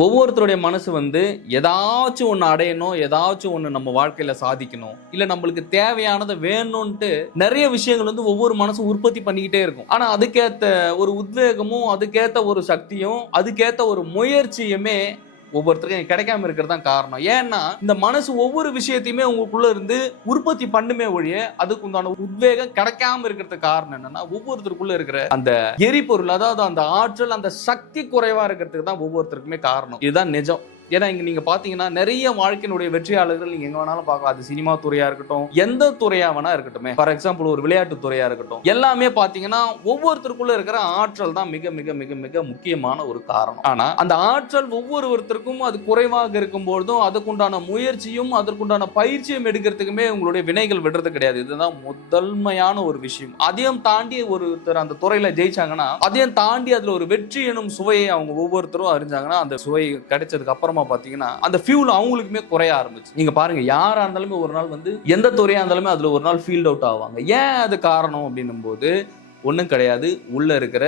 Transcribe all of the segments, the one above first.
ஒவ்வொருத்தருடைய மனசு ஏதாச்சும் ஒன்று அடையணும், ஏதாச்சும் ஒன்று நம்ம வாழ்க்கையில சாதிக்கணும், இல்ல நம்மளுக்கு தேவையானதை வேணும்ன்ட்டு நிறைய விஷயங்கள் ஒவ்வொரு மனசும் உற்பத்தி பண்ணிக்கிட்டே இருக்கும். ஆனா அதுக்கேத்த ஒரு உத்வேகமும், அதுக்கேத்த ஒரு சக்தியும், அதுக்கேத்த ஒரு முயற்சியுமே ஒவ்வொருத்தருக்கும் கிடைக்காம இருக்கிறது தான் காரணம். ஏன்னா இந்த மனசு ஒவ்வொரு விஷயத்தையுமே உங்களுக்குள்ள இருந்து உற்பத்தி பண்ணுமே ஒழிய அதுக்கு உண்டான உத்வேகம் கிடைக்காம இருக்கிறதுக்கு காரணம் என்னன்னா, ஒவ்வொருத்தருக்குள்ள இருக்கிற அந்த எரிபொருள், அதாவது அந்த ஆற்றல், அந்த சக்தி குறைவா இருக்கிறதுக்கு தான் ஒவ்வொருத்தருக்குமே காரணம். இதுதான் நிஜம். ஏன்னா இங்க நீங்க பாத்தீங்கன்னா நிறைய வாழ்க்கையினுடைய வெற்றியாளர்கள் நீங்க எங்க வேணாலும் பார்க்கலாம். அது சினிமா துறையா இருக்கட்டும், எந்த துறையா வேணா இருக்கட்டும், ஃபார் எக்ஸாம்பிள் ஒரு விளையாட்டு துறையா இருக்கட்டும், எல்லாமே பாத்தீங்கன்னா ஒவ்வொருத்தருக்குள்ள இருக்கிற ஆற்றல் தான் மிக மிக மிக மிக முக்கியமான ஒரு காரணம். ஆனா அந்த ஆற்றல் ஒவ்வொருத்தருக்கும் அது குறைவாக இருக்கும் பொழுதும் அதுக்குண்டான முயற்சியும் அதற்குண்டான பயிற்சியும் எடுக்கிறதுக்குமே உங்களுடைய வினைகள் விடுறது கிடையாது. இதுதான் முதன்மையான ஒரு விஷயம். அதையும் தாண்டி ஒருத்தர் அந்த துறையில ஜெயிச்சாங்கன்னா, அதையும் தாண்டி அதுல ஒரு வெற்றி எனும் சுவையை அவங்க ஒவ்வொருத்தரும் அறிஞ்சாங்கன்னா, அந்த சுவை கிடைச்சதுக்கு அப்புறமா பாத்தீங்கன்னா அந்த ஃபியூல் அவங்களுக்குமே குறைய ஆரம்பிச்சு. நீங்க பாருங்க, யாரா இருந்தாலுமே ஒரு நாள் எந்த துறையா இருந்தாலுமே அதுல ஒரு நாள் ஃபீல்ட் அவுட் ஆவாங்க. ஏன் அது காரணம் அப்படின்னும் போது ஒண்ணும் கிடையாது. உள்ள இருக்கிற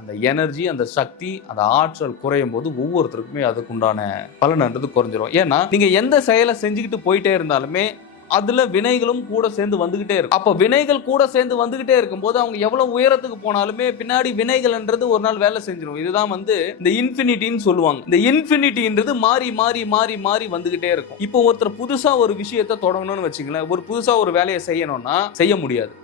அந்த எனர்ஜி, அந்த சக்தி, அந்த ஆற்றல் குறையும் போது ஒவ்வொருத்தருக்குமே அதுக்குண்டான பலன்ன்றது குறைஞ்சிரும். ஏன்னா நீங்க எந்த செயலை செஞ்சுக்கிட்டு போயிட்டே இருந்தாலுமே அதுல வினைகளும் கூட சேர்ந்து வந்துகிட்டே இருக்கும். அப்ப வினைகள் கூட சேர்ந்து வந்துகிட்டே இருக்கும்போது அவங்க எவ்வளவு உயரத்துக்கு போனாலுமே பின்னாடி வினைகள்ன்றது ஒரு நாள் வேலை செஞ்சிடும். இதுதான் இந்த இன்ஃபினிட்டின்னு சொல்லுவாங்க. இந்த இன்ஃபினிட்டின்றது மாறி மாறி மாறி மாறி வந்துகிட்டே இருக்கும். இப்போ ஒருத்தர் புதுசா ஒரு விஷயத்தை தொடங்கணும்னு வச்சுங்களேன், ஒரு புதுசா ஒரு வேலையை செய்யணும்னா செய்ய முடியாது.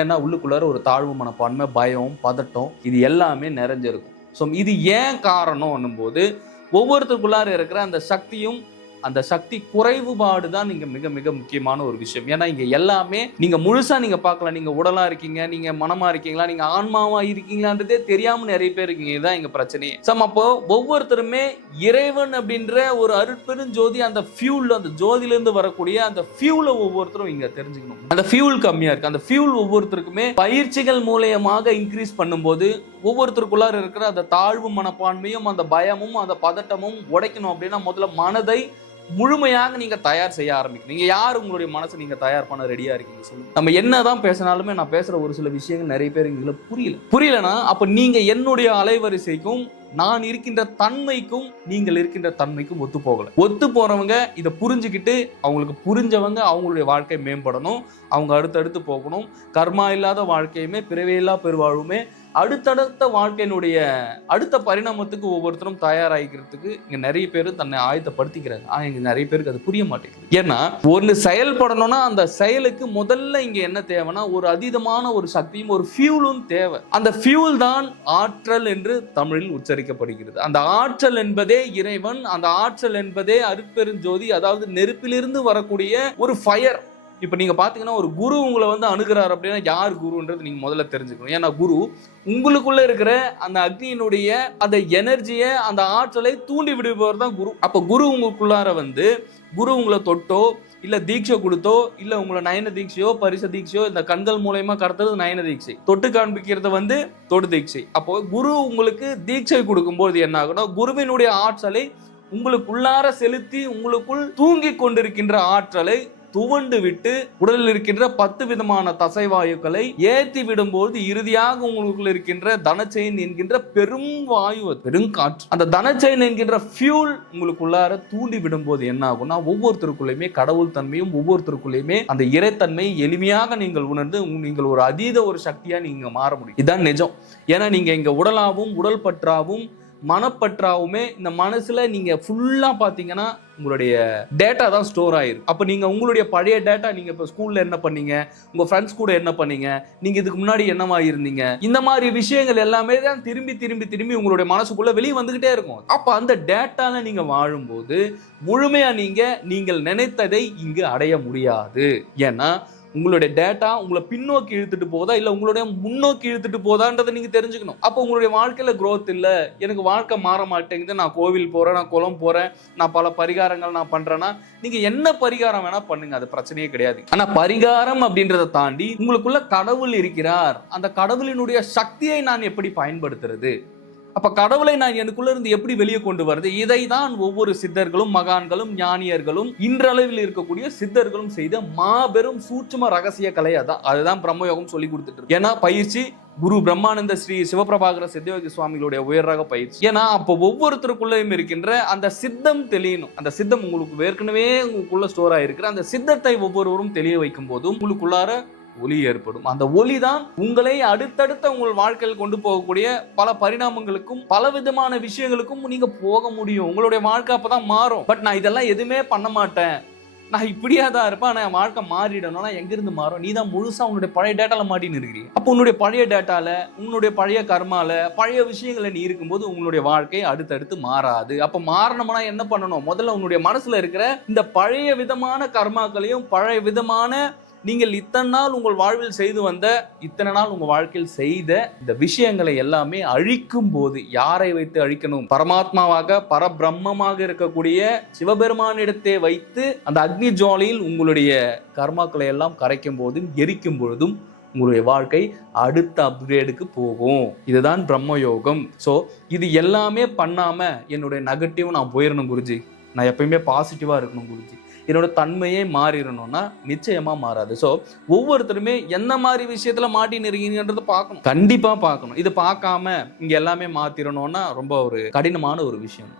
ஏன்னா உள்ளுக்குள்ளார ஒரு தாழ்வு மனப்பான்மை, பயம், பதட்டம், இது எல்லாமே நிறைஞ்சிருக்கும். ஸோ இது ஏன் காரணம் போது ஒவ்வொருத்தருக்குள்ளார இருக்கிற அந்த சக்தியும் அந்த சக்தி குறைவுபாடு தான் நீங்க மிக மிக முக்கியமான ஒரு விஷயம். ஏன்னா இங்க எல்லாமே நீங்க முழுசா நீங்க பார்க்கலாம். நீங்க உடலா இருக்கீங்க, நீங்க மனமா இருக்கீங்களா, நீங்க ஆன்மாவா இருக்கீங்களான்றதே தெரியாம நிறைய பேர் இருக்கீங்க. இதுதான் எங்க பிரச்சனையே. அப்போ ஒவ்வொருத்தருமே இறைவன் அப்படின்ற ஒரு அருட்பெரும் ஜோதி, அந்த ஃபியூல், அந்த ஜோதியில இருந்து வரக்கூடிய அந்த ஃபியூலை ஒவ்வொருத்தரும் இங்க தெரிஞ்சுக்கணும். அந்த ஃபியூல் கம்மியா இருக்கு. அந்த ஃபியூல் ஒவ்வொருத்தருக்குமே பயிற்சிகள் மூலயமாக இன்க்ரீஸ் பண்ணும்போது ஒவ்வொருத்தருக்குள்ளார இருக்கிற அந்த தாழ்வு மனப்பான்மையும், அந்த பயமும், அந்த பதட்டமும் உடைக்கணும் அப்படின்னா முதல்ல மனதை முழுமையாக நீங்க தயார் செய்ய ஆரம்பிக்கணும். நீங்க யார் உங்களுடைய மனசை நீங்க தயார் பண்ண ரெடியா இருக்கீங்க சொல்லுங்க. நம்ம என்னதான் பேசினாலுமே நான் பேசுற ஒரு சில விஷயங்கள் நிறைய பேர் எங்களுக்கு புரியலனா அப்ப நீங்க என்னுடைய அலைவரிசைக்கும் நான் இருக்கின்ற தன்மைக்கும் நீங்கள் இருக்கின்ற தன்மைக்கும் ஒத்து போகல. ஒத்து போறவங்க இதை புரிஞ்சுக்கிட்டு அவங்களுக்கு புரிஞ்சவங்க அவங்களுடைய வாழ்க்கை மேம்படணும், அவங்க அடுத்தடுத்து போகணும். கர்மா இல்லாத வாழ்க்கையுமே பிறவியில்லா பெருவாழ்வுமே அடுத்தடுத்த வாழ்க்கையினுடைய அடுத்த பரிணாமத்துக்கு ஒவ்வொருத்தரும் தயாராகிக்கிறதுக்கு இங்க நிறைய பேர் தன்னை ஆயத்தப்படுத்திக்கிறாங்க. ஆனா இங்க நிறைய பேருக்கு அது புரிய மாட்டேங்குது. ஏன்னா ஒன்று செயல்படணும்னா அந்த செயலுக்கு முதல்ல இங்க என்ன தேவைன்னா ஒரு அதீதமான ஒரு சக்தியும் ஒரு ஃபியூலும் தேவை. அந்த ஃபியூல் தான் ஆற்றல் என்று தமிழில் உச்சரிக்கப்படுகிறது. அந்த ஆற்றல் என்பதே இறைவன், அந்த ஆற்றல் என்பதே அருட்பெருஞ்சோதி, அதாவது நெருப்பிலிருந்து வரக்கூடிய ஒரு ஃபயர். இப்ப நீங்க பாத்தீங்கன்னா ஒரு குரு உங்களை அணுகிறார் அப்படின்னா யார் குருன்றது நீங்க முதல்ல தெரிஞ்சுக்கணும். ஏன்னா குரு உங்களுக்குள்ள இருக்கிற அந்த அக்னியினுடைய அந்த எனர்ஜியை, அந்த ஆற்றலை தூண்டி விடுபவர் தான் குரு. அப்ப குரு உங்களுக்குள்ளார குரு உங்களை தொட்டோ இல்ல தீட்சை கொடுத்தோ இல்ல உங்களை நயன தீட்சையோ பரிச தீட்சையோ இந்த கண்கள் மூலயமா கடத்துறது நயன தீட்சை, தொட்டு காண்பிக்கிறது தொடு தீட்சை. அப்போ குரு உங்களுக்கு தீட்சை கொடுக்கும்போது என்ன ஆகும்னா குருவினுடைய ஆற்றலை உங்களுக்குள்ளார செலுத்தி உங்களுக்குள் தூங்கி கொண்டிருக்கின்ற ஆற்றலை துவண்டு விட்டு உடலில் இருக்கின்ற 10 விதமான தசைவாயுக்களை ஏற்றி விடும்போது இறுதியாக உங்களுக்குள்ள இருக்கின்ற தனச்செயின் என்கின்ற பெரும் வாயு, பெருங்காற்று, அந்த தனச்செயின் என்கின்ற ஃபியூல் உங்களுக்குள்ளார தூண்டி விடும்போது என்ன ஆகும்னா ஒவ்வொருத்தருக்குள்ளேயுமே கடவுள் தன்மையும் ஒவ்வொருத்தருக்குள்ளேயுமே அந்த இறைத்தன்மை எளிமையாக நீங்கள் உணர்ந்து நீங்கள் ஒரு அதீத ஒரு சக்தியா நீங்க மாற முடியும். இதுதான் நிஜம். ஏன்னா நீங்க இங்க உடலாவும் உடல் பற்றாவும் மனப்பற்றாவுமே இந்த மனசுல நீங்க ஃபுல்லா பாத்தீங்கன்னா உங்களுடைய டேட்டா தான் ஸ்டோர் ஆயிருக்கு. அப்ப நீங்க உங்களுடைய பழைய டேட்டா, நீங்க இப்ப ஸ்கூல்ல என்ன பண்ணீங்க, உங்க ஃப்ரெண்ட்ஸ் கூட என்ன பண்ணீங்க, நீங்க இதுக்கு முன்னாடி என்னவா இருந்தீங்க, இந்த மாதிரி விஷயங்கள் எல்லாமே தான் திரும்பி திரும்பி திரும்பி உங்களுடைய மனசுக்குள்ள வெளியே வந்துகிட்டே இருக்கும். அப்ப அந்த டேட்டால நீங்க வாழும்போது முழுமையா நீங்கள் நினைத்ததை இங்கு அடைய முடியாது. ஏன்னா உங்களுடைய டேட்டா உங்களை பின்னோக்கி இழுத்துட்டு போதா இல்ல உங்களுடைய முன்னோக்கி இழுத்துட்டு போதான்றதை நீங்க தெரிஞ்சுக்கணும். அப்போ உங்களுடைய வாழ்க்கையில growth இல்ல, எனக்கு வாழ்க்கை மாற மாட்டேங்குது, நான் கோவில் போறேன், நான் குளம் போறேன், நான் பல பரிகாரங்கள் நான் பண்றேன்னா நீங்க என்ன பரிகாரம் வேணா பண்ணுங்க, அது பிரச்சனையே கிடையாது. ஆனா பரிகாரம் அப்படின்றத தாண்டி உங்களுக்குள்ள கடவுள் இருக்கிறார், அந்த கடவுளினுடைய சக்தியை நான் எப்படி பயன்படுத்துறது, அப்ப கடவுளை நான் எனக்குள்ள இருந்து எப்படி வெளியே கொண்டு வருது? இதை தான் ஒவ்வொரு சித்தர்களும் மகான்களும் ஞானியர்களும் இன்றளவில் இருக்கக்கூடிய சித்தர்களும் செய்த மாபெரும் சூட்சும ரகசிய கலை. அதுதான் பிரம்மயோகம் சொல்லி கொடுத்துட்டு இருக்கு. ஏன்னா பயிற்சி குரு பிரம்மானந்த ஸ்ரீ சிவபிரபாகர சித்தயோகி சுவாமிகளுடைய உயர் ரக பயிற்சி. ஏன்னா அப்போ ஒவ்வொருத்தருக்குள்ளேயும் இருக்கின்ற அந்த சித்தம் தெளியணும். அந்த சித்தம் உங்களுக்கு ஏற்கனவே உங்களுக்குள்ள ஸ்டோர் ஆயிருக்கிற அந்த சித்தத்தை ஒவ்வொருவரும் தெளிய வைக்கும் போதும் உங்களுக்குள்ளார ஒளி ஏற்படும். அந்த ஒளி தான் உங்களை அடுத்தடுத்த உங்கள் வாழ்க்கையில் கொண்டு போகக்கூடிய பல பரிணாமங்களுக்கும் பல விதமான விஷயங்களுக்கும் நீங்க போக முடியும். உங்களுடைய வாழ்க்கை அப்பதான் மாறும். பட் நான் இதெல்லாம் எதுவுமே பண்ண மாட்டேன், நான் இப்படியா தான் இருப்பேன், நான் வாழ்க்கை மாறிடணும்னா எங்கிருந்து மாறும்? நீ தான் முழுசா உன்னுடைய பழைய டேட்டால மாட்டின்னு இருக்கிறீங்க. அப்போ உன்னுடைய பழைய டேட்டால, உன்னுடைய பழைய கர்மால, பழைய விஷயங்களை நீ இருக்கும்போது உங்களுடைய வாழ்க்கை அடுத்தடுத்து மாறாது. அப்ப மாறணும்னா என்ன பண்ணணும்? முதல்ல உன்னுடைய மனசுல இருக்கிற இந்த பழைய விதமான கர்மாக்களையும் பழைய விதமான நீங்கள் இத்தனை நாள் உங்கள் வாழ்வில் செய்து வந்த, இத்தனை நாள் உங்க வாழ்க்கையில் செய்த இந்த விஷயங்களை எல்லாமே அழிக்கும் போது, யாரை வைத்து அழிக்கணும்? பரமாத்மாவாக பரபிரம்மமாக இருக்கக்கூடிய சிவபெருமானிடத்தை வைத்து அந்த அக்னி ஜுவாலையில் உங்களுடைய கர்மாக்களை எல்லாம் கரைக்கும் போதும் எரிக்கும் பொழுதும் உங்களுடைய வாழ்க்கை அடுத்த அப்கிரேடுக்கு போகும். இதுதான் பிரம்மயோகம். ஸோ இது எல்லாமே பண்ணாம என்னுடைய நெகட்டிவ் நான் போயிடணும் குருஜி, நான் எப்பயுமே பாசிட்டிவா இருக்கணும் குருஜி, என்னோட தன்மையே மாறிடணும்னா நிச்சயமா மாறாது. ஸோ ஒவ்வொருத்தருமே என்ன மாதிரி விஷயத்துல மாட்டின்னு இருக்கீங்கன்றதை பார்க்கணும், கண்டிப்பா பார்க்கணும். இது பார்க்காம இங்க எல்லாமே மாத்திரணும்னா ரொம்ப ஒரு கடினமான ஒரு விஷயம்.